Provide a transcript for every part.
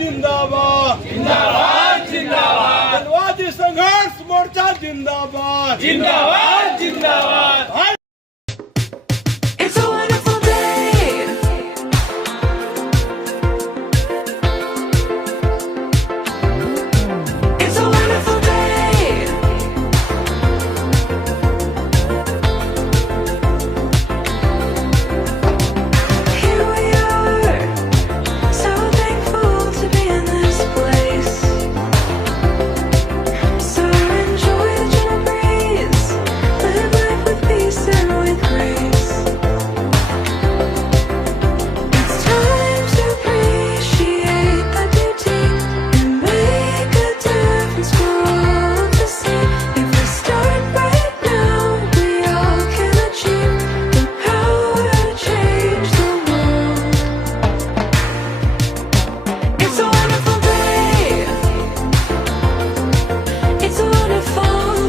जिंदाबाद जिंदाबाद जिंदाबाद जनवादी संघर्ष मोर्चा जिंदाबाद जिंदाबाद जिंदाबाद। It's a wonderful day. It's a wonderful day. Here we are, so thankful to be in this place. So enjoy the gentle breeze, live life with peace and with grace. It's time to appreciate the beauty and make a difference for all to see. If we start right now, we all can achieve the power to change the world. It's a wonderful day. It's a wonderful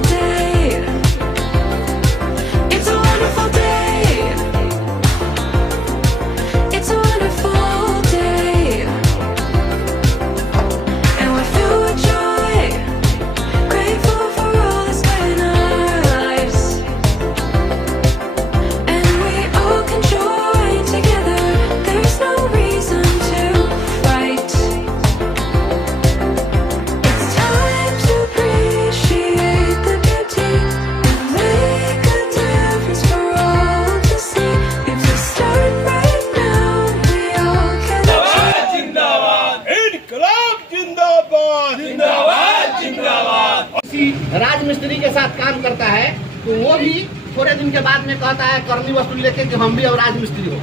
day. It's a wonderful day. It's a wonderful day. And we're filled with joy, grateful for all that's good in our lives. And we all can join together, there's no reason to fight. It's time to appreciate the beauty and make a difference for all to see. If we start right now, we all can achieve. जिंदाबाद इनकलाब जिंदाबाद जिंदाबाद जिंदाबाद। किसी राजमिस्त्री के साथ काम करता है तो वो भी थोड़े दिन के बाद में कहता है करनी वसूली लेके कि हम भी अब राजमिस्त्री हो।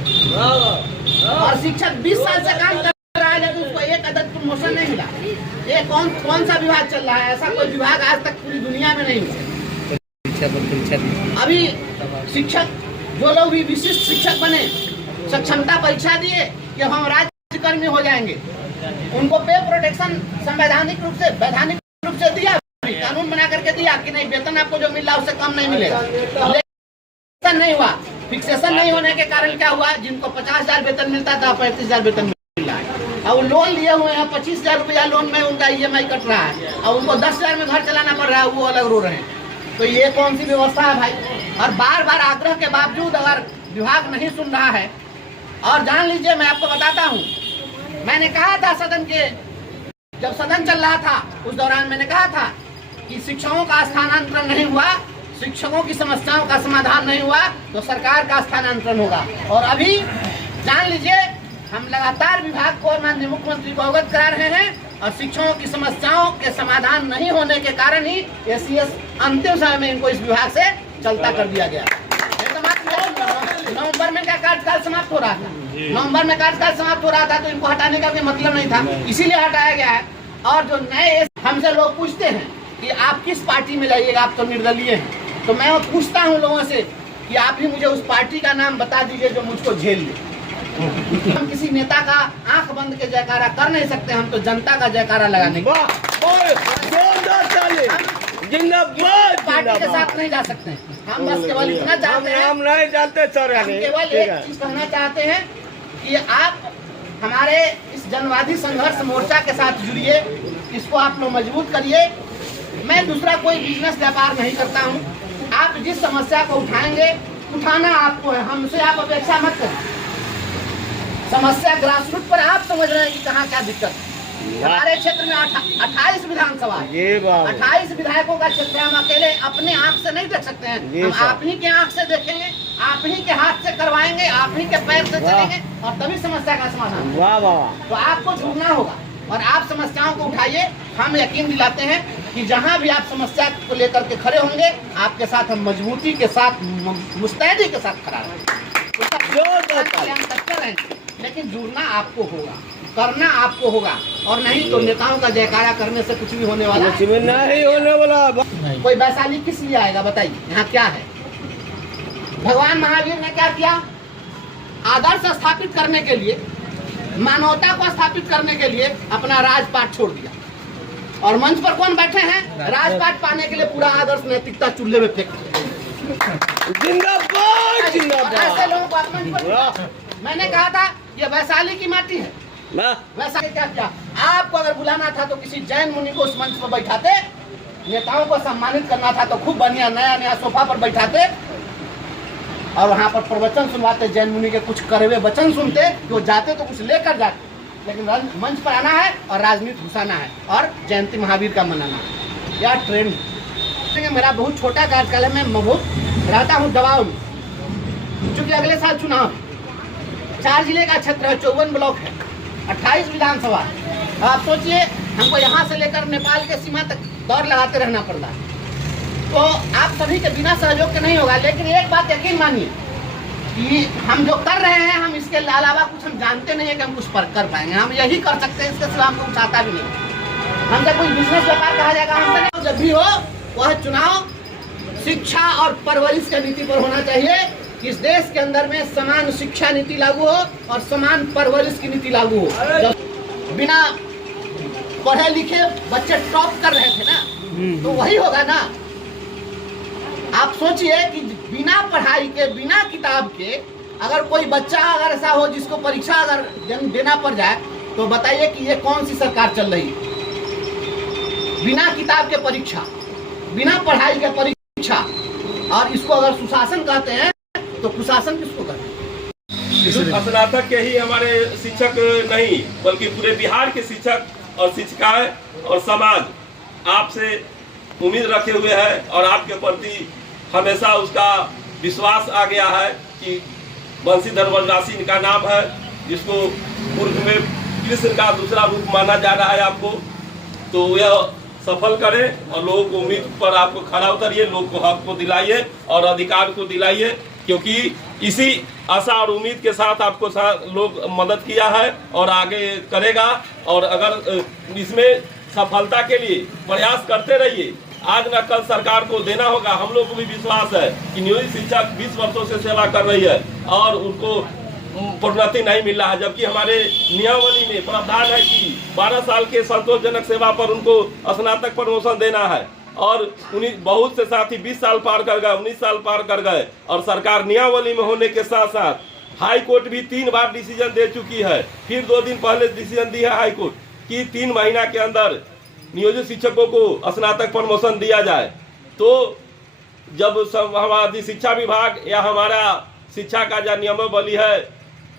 और शिक्षक 20 साल से काम कर रहा है लेकिन उसको एक अदद प्रमोशन नहीं मिला। ये कौन सा विभाग चल रहा है? ऐसा कोई विभाग आज तक पूरी दुनिया में नहीं हुआ। अभी शिक्षक जो लोग भी विशिष्ट शिक्षक बने, सक्षमता परीक्षा दिए कि हम राज्यकर्मी हो जाएंगे, उनको पे प्रोटेक्शन संवैधानिक रूप से वैधानिक रूप से दिया, कानून बना करके दिया कि नहीं वेतन आपको जो मिल रहा है उससे कम नहीं मिलेगा। लेकिन नहीं हुआ, फिक्सेशन नहीं होने के कारण क्या हुआ, जिनको 50,000 वेतन मिलता था 35,000 वेतन मिल रहा है। और लोन लिए हुए हैं 25,000 रुपया लोन में उनका EMI कट रहा है और उनको 10,000 में घर चलाना पड़ रहा है, वो अलग रो रहे हैं। तो ये कौन सी व्यवस्था है भाई? और बार बार आग्रह के बावजूद अगर विभाग नहीं सुन रहा है, और जान लीजिए मैं आपको बताता हूँ, मैंने कहा था जब सदन चल रहा था उस दौरान मैंने कहा था कि शिक्षकों का स्थानांतरण नहीं हुआ, शिक्षकों की समस्याओं का समाधान नहीं हुआ तो सरकार का स्थानांतरण होगा। और अभी जान लीजिए हम लगातार विभाग को माननीय मुख्यमंत्री को अवगत करा रहे हैं और शिक्षकों की समस्याओं के समाधान नहीं होने के कारण ही SCS अंतिम समय में इनको इस विभाग से चलता कर दिया गया। नवंबर में क्या कार्यकाल समाप्त हो रहा था, नवंबर में कार्यकाल समाप्त हो रहा था तो इनको हटाने का कोई मतलब नहीं था, इसीलिए हटाया गया है। और जो नए हमसे लोग पूछते हैं कि आप किस पार्टी में जाइएगा, आप तो निर्दलीय हैं, तो मैं पूछता हूं लोगों से कि आप ही मुझे उस पार्टी का नाम बता दीजिए जो मुझको झेल ले। हम किसी नेता का आंख बंद के जयकारा कर नहीं सकते, हम तो जनता का जयकारा लगाने के जिंदाबाद पार्टी के साथ नहीं जा सकते हैं। हम बस केवल इतना चाहते हैं, हम नहीं जानते सर, हम केवल एक चीज कहना चाहते हैं कि आप हमारे इस जनवादी संघर्ष मोर्चा के साथ जुड़िए, इसको आप लोग मजबूत करिए। मैं दूसरा कोई बिजनेस व्यापार नहीं करता हूँ। आप जिस समस्या को उठाएंगे, उठाना आपको है, हमसे आप अपेक्षा मत करें। समस्या ग्रासरूट पर आप समझ रहे हैं कि कहाँ क्या दिक्कत है। हमारे क्षेत्र में 28 विधानसभा, 28 विधायकों का क्षेत्र है। हम अकेले अपने आंख से नहीं देख सकते हैं, हम आप ही के आंख से देखेंगे, आप ही के हाथ से करवाएंगे, आप ही के पैर से चलेंगे और तभी समस्या का समाधान। तो आपको जुड़ना होगा और आप समस्याओं को उठाइए। हम यकीन दिलाते हैं कि जहां भी आप समस्या को लेकर के खड़े होंगे, आपके साथ हम मजबूती के साथ, मुस्तैदी के साथ खड़ा रहेंगे। लेकिन जुड़ना आपको होगा, करना आपको होगा, और नहीं तो नेताओं का जयकारा करने से कुछ भी होने वाला नहीं होने वाला। कोई वैशाली किस लिए आएगा बताइए? यहाँ क्या है? भगवान महावीर ने क्या किया? आदर्श स्थापित करने के लिए, मानवता को स्थापित करने के लिए अपना राजपाट छोड़ दिया और मंच पर कौन बैठे हैं? राजपाट पाने के लिए पूरा आदर्श नैतिकता चूल्हे में फेंक दिया। जिंदाबाद जिंदाबाद। ऐसे लोगों को आप मंच पर, मैंने कहा था ये वैशाली की माटी है, वाह वैसा क्या किया? आपको अगर बुलाना था तो किसी जैन मुनि को उस मंच पर बैठाते, नेताओं को सम्मानित करना था तो खूब बढ़िया नया नया सोफा पर बैठाते और वहाँ पर प्रवचन सुनवाते, जैन मुनि के कुछ कड़वे वचन सुनते, जो जाते तो कुछ लेकर जाते। लेकिन मंच पर आना है और राजनीति घुसाना है और जयंती महावीर का मनाना है, यह ट्रेंड। मेरा बहुत छोटा कार्यकाल है, मैं बहुत रहता हूँ दबाव में, क्योंकि अगले साल चुनाव 4 जिले का क्षेत्र है, 54 ब्लॉक है, 28 विधानसभा। आप सोचिए हमको यहाँ से लेकर नेपाल के सीमा तक दौड़ लगाते रहना पड़ता है, तो आप सभी के बिना सहयोग के नहीं होगा। लेकिन एक बात यकीन मानिए कि हम जो कर रहे हैं, हम इसके अलावा कुछ हम जानते नहीं है कि हम कुछ पर कर पाएंगे। हम यही कर सकते हैं, इसके सिवा हमको कुछ आता भी नहीं। हमसे कोई बिजनेस व्यापार कहा जाएगा हमसे नहीं। जब भी हो वह चुनाव शिक्षा और परवरिश की नीति पर होना चाहिए। इस देश के अंदर में समान शिक्षा नीति लागू हो और समान परवरिश की नीति लागू हो। जब बिना पढ़े लिखे बच्चे टॉप कर रहे थे ना, तो वही होगा ना। आप सोचिए कि बिना पढ़ाई के, बिना किताब के अगर कोई बच्चा अगर ऐसा हो जिसको परीक्षा अगर देना पड़ जाए, तो बताइए कि ये कौन सी सरकार चल रही है? बिना किताब के परीक्षा, बिना पढ़ाई के परीक्षा, और इसको अगर सुशासन कहते हैं तो कुशासन किसको कहते हैं? स्नातक के ही हमारे शिक्षक नहीं बल्कि पूरे बिहार के शिक्षक और शिक्षिकाएं और समाज आपसे उम्मीद रखे हुए हैं और आपके प्रति हमेशा उसका विश्वास आ गया है कि बंशीधर ब्रजवासी इनका नाम है, जिसको पूर्व में कृष्ण का दूसरा रूप माना जा रहा है आपको, तो यह सफल करें और लोगों को उम्मीद पर आपको खड़ा उतरिए, लोग को हक को दिलाइए और अधिकार को दिलाइए, क्योंकि इसी आशा और उम्मीद के साथ आपको लोग मदद किया है और आगे करेगा। और अगर इसमें सफलता के लिए प्रयास करते रहिए, आज न कल सरकार को देना होगा। हम लोग को भी विश्वास है कि नियोजित शिक्षक 20 वर्षों से सेवा कर रही है और उनको प्रोन्नति नहीं मिल रहा है, जबकि हमारे नियमावली में प्रावधान है कि 12 साल के संतोषजनक सेवा पर उनको स्नातक प्रमोशन देना है। और बहुत से साथी 20 साल पार कर गए, 19 साल पार कर गए, और सरकार नियमावली में होने के साथ साथ हाई कोर्ट भी 3 बार डिसीजन दे चुकी है। फिर 2 दिन पहले डिसीजन दी है हाई कोर्ट कि 3 महीना के अंदर नियोजित शिक्षकों को स्नातक प्रमोशन दिया जाए। तो जब हमारी शिक्षा विभाग या हमारा शिक्षा का जो नियमावली है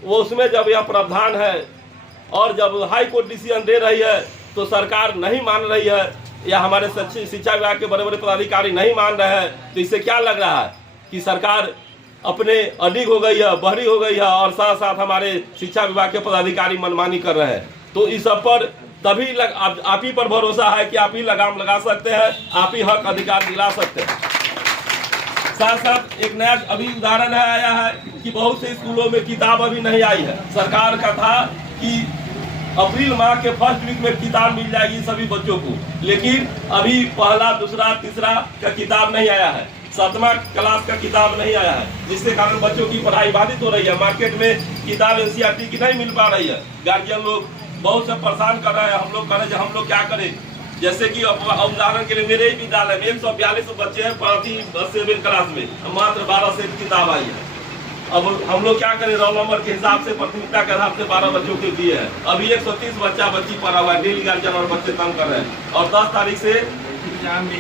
वो उसमें जब यह प्रावधान है और जब हाई कोर्ट डिसीजन दे रही है तो सरकार नहीं मान रही है या हमारे शिक्षा विभाग के बड़े बड़े पदाधिकारी नहीं मान रहे हैं, तो इससे क्या लग रहा है कि सरकार अपने अडिग हो गई है, बहरी हो गई है और साथ साथ हमारे शिक्षा विभाग के पदाधिकारी मनमानी कर रहे हैं। तो इस सब पर तभी आप ही पर भरोसा है कि आप ही लगाम लगा सकते हैं, आप ही हक अधिकार दिला सकते हैं। साथ साथ एक नया अभी उदाहरण है आया है कि बहुत से स्कूलों में किताब अभी नहीं आई है। सरकार का था कि अप्रैल माह के फर्स्ट वीक में किताब मिल जाएगी सभी बच्चों को, लेकिन अभी पहला, दूसरा, तीसरा का किताब नहीं आया है, 7वां क्लास का किताब नहीं आया है, जिसके कारण बच्चों की पढ़ाई बाधित हो रही है। मार्केट में किताब एनसीईआरटी की नहीं मिल पा रही है। गार्जियन लोग बहुत से परेशान कर रहे हैं। हम लोग कह रहे हैं हम लोग क्या करें, जैसे कि उदाहरण के लिए मेरे ही विद्यालय में 142 बच्चे हैं प्रति 7 क्लास में, मात्र 12 सेट किताब आई है। अब हम लोग क्या करें, रोल नंबर के हिसाब से, प्राथमिकता के हिसाब से 12 बच्चों के दिए हैं। अभी 130 बच्ची पढ़ा हुआ है, डेली गार्जियन और बच्चे तंग कर रहे हैं। और 10 तारीख से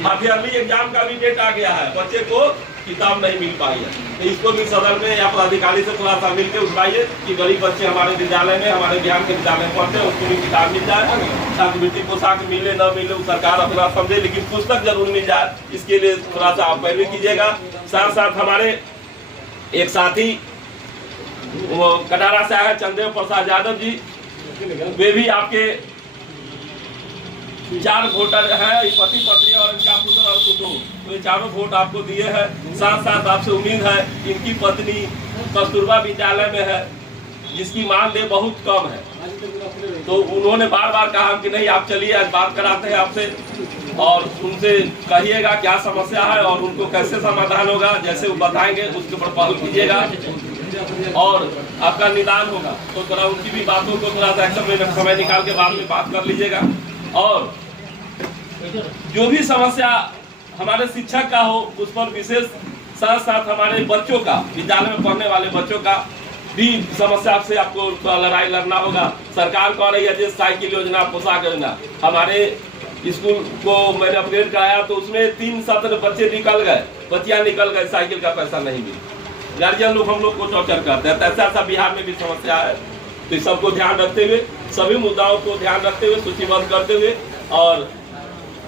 हाफ ईयरली एग्जाम का भी डेट आ गया है, बच्चे को किताब नहीं मिल पाई है। तो इसको भी सदन में या पदाधिकारी से थोड़ा सा मिल के उठाइए कि गरीब बच्चे हमारे विद्यालय में, हमारे बिहार के विद्यालय में पढ़ते हैं, उसको भी किताब मिल जाए। छात्रवृत्ति पोशाक मिले न मिले सरकार अपना समझे, लेकिन पुस्तक जरूर मिल जाए, इसके लिए थोड़ा सा आप पैरवी कीजिएगा। साथ साथ हमारे एक साथी वो कटारा से आए चंदेव प्रसाद यादव जी, वे भी आपके 4 वोटर है, पति पत्नी और इनका पुत्र और पुत्र, तो ये 4 वोट आपको दिए हैं। साथ साथ आपसे उम्मीद है इनकी पत्नी कस्तूरबा विद्यालय में है, जिसकी मानदेय बहुत कम है, तो उन्होंने बार बार कहा कि नहीं आप चलिए आज बात कराते हैं आपसे और उनसे कहिएगा क्या समस्या है और उनको कैसे समाधान होगा, जैसे वो बताएंगे उसके ऊपर पहल कीजिएगा और आपका निदान होगा। तो थोड़ा उनकी भी बातों को थोड़ा सा एक्शन में समय निकाल के बाद में बात कर लीजिएगा। और जो भी समस्या हमारे शिक्षक का हो उस पर विशेष, साथ साथ हमारे बच्चों का, विद्यालय में पढ़ने वाले बच्चों का भी समस्या से आपको थोड़ा लड़ाई लड़ना होगा। सरकार कह रही है जैसे साइकिल योजना, पोशाक योजना, हमारे स्कूल को मैंने अपग्रेड कराया तो उसमें 3 सत्र बच्चे निकल गए, बच्चियां निकल गए, साइकिल का पैसा नहीं मिला। गार्जियन लोग हम लोग को टॉर्चर करते हैं। तो ऐसा ऐसा बिहार में भी समस्या है। तो इस सबको ध्यान रखते हुए, सभी मुद्दाओं को ध्यान रखते हुए, सूचीबद्ध करते हुए, और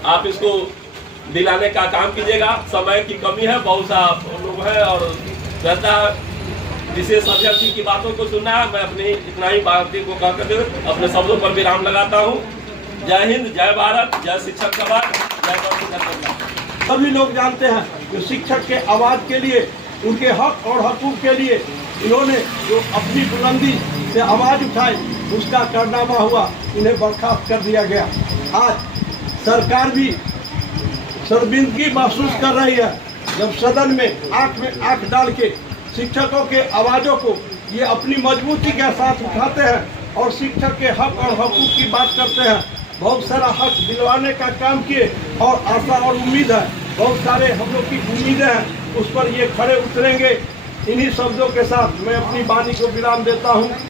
आप इसको दिलाने का काम कीजिएगा। समय की कमी है, बहुत सा लोग हैं और रहता है, विशेष अभ्यर्थी की बातों को सुनना है। मैं अपनी इतना ही बात को कहकर अपने शब्दों पर विराम लगाता हूँ। जय हिंद, जय भारत, जय शिक्षक समाज, जय गौरव। सभी लोग जानते हैं कि शिक्षक के आवाज के लिए, उनके हक और हकूक के लिए इन्होंने जो अपनी बुलंदी से आवाज उठाई, उसका कारनामा हुआ, इन्हें बर्खास्त कर दिया गया। आज सरकार भी शर्मिंदगी महसूस कर रही है जब सदन में आंख डाल के शिक्षकों के आवाज़ों को ये अपनी मजबूती के साथ उठाते हैं और शिक्षक के हक और हकूक की बात करते हैं। बहुत सारा हक दिलवाने का काम किए और आशा और उम्मीद है, बहुत सारे हम लोग की उम्मीदें हैं, उस पर ये खड़े उतरेंगे। इन्हीं शब्दों के साथ मैं अपनी वाणी को विराम देता हूँ।